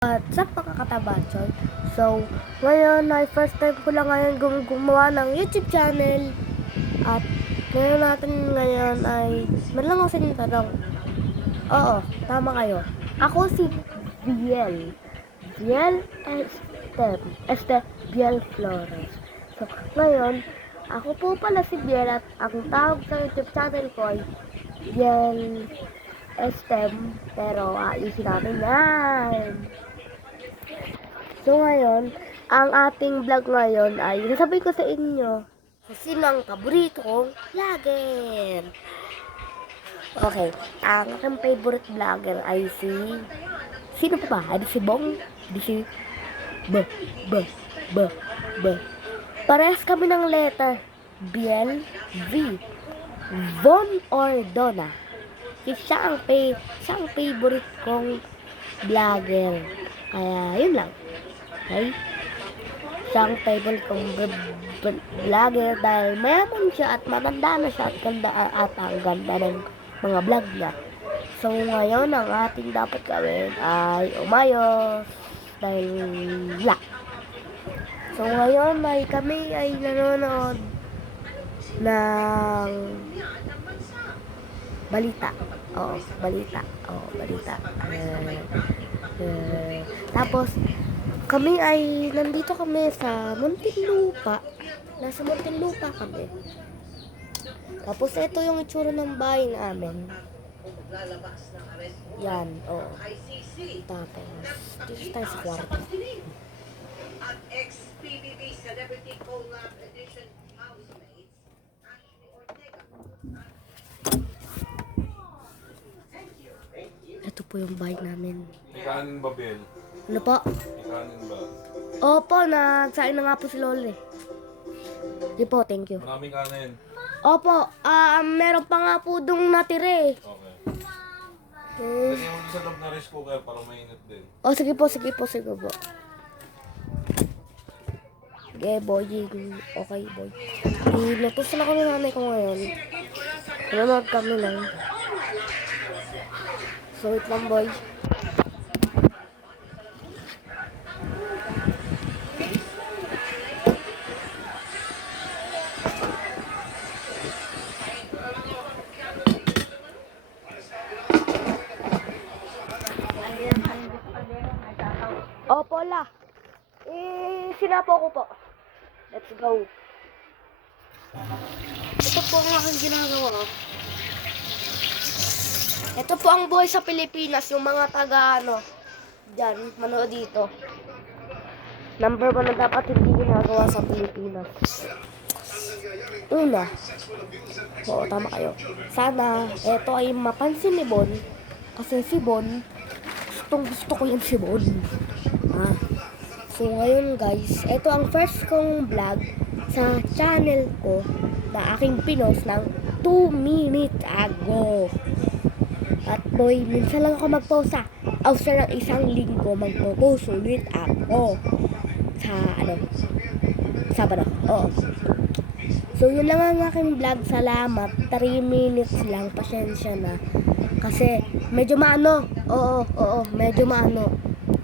What's up mga katabatsol? So, ngayon ay first time ko lang ngayon gumawa ng YouTube channel. At ngayon ay meron lang ako sa inyong tanong. Oo, tama kayo. Ako si Biel. Biel Biel Flores. So, ngayon, ako po pala si Biel at ang tawag sa YouTube channel ko ay Biel pero ayusin natin yan. So ngayon, ang ating vlog ngayon ay sasabihin ko sa inyo kung sino ang paborito kong vlogger. Okay, ang aking favorite vlogger ay sino pa ba? Ay si Bong? Ay si B. Parehas kami ng letter Biel V. Von Ordona. Siya ang favorite kong vlogger. Kaya yun lang. Okay? Siyang favorite kong vlogger dahil mayaman siya at matanda na siya at ganda at ang ganda ng mga vlog niya. So ngayon ang ating dapat gawin ay umayos dahil wala. So ngayon ay kami ay nanonood ng balita. Balita. Tapos kami ay nandito kami sa Muntinlupa. Nasa Muntinlupa kami. Tapos ito yung itsura ng bahay namin. Yan, Tapos dito tayo sa kwarto. At ex-PBB Celebrity Collab Edition housemates Ashley Ortega. Ito po yung bahay namin. Ikanin ba, Bel? Ano po? Ikanin ba? Opo, nagsain na nga po si Loli. Di po, thank you. Maraming kanin. Opo, meron pa nga po dong natira eh. Okay. Lagyan mo sa loob na rice cooker para mainit din. Sige po. Sige, boy. Okay, boy. Inutusan ako ng nanay ko ngayon. Nanonood kami lang. So, wait lang, boy. Opo, la. Sinapo ko po. Let's go. Ito po ang aking ginagawa. Ito po ang buhay sa Pilipinas. Yung mga taga, dyan, manood dito. Number 1 na dapat hindi ginagawa sa Pilipinas. Una. Oo, tama kayo. Sana, ito ay mapansin ni Bon. Kasi si Bon, gusto ko yan si Bon. So ngayon guys, ito ang first kong vlog sa channel ko na aking pinost ng 2 minutes ago. At boy, minsan lang ako mag-post after ng isang linggo mag-post ulit ako sa Sabado. So yun lang ang aking vlog. Salamat. 3 minutes lang, pasensya na kasi medyo maano. Medyo maano.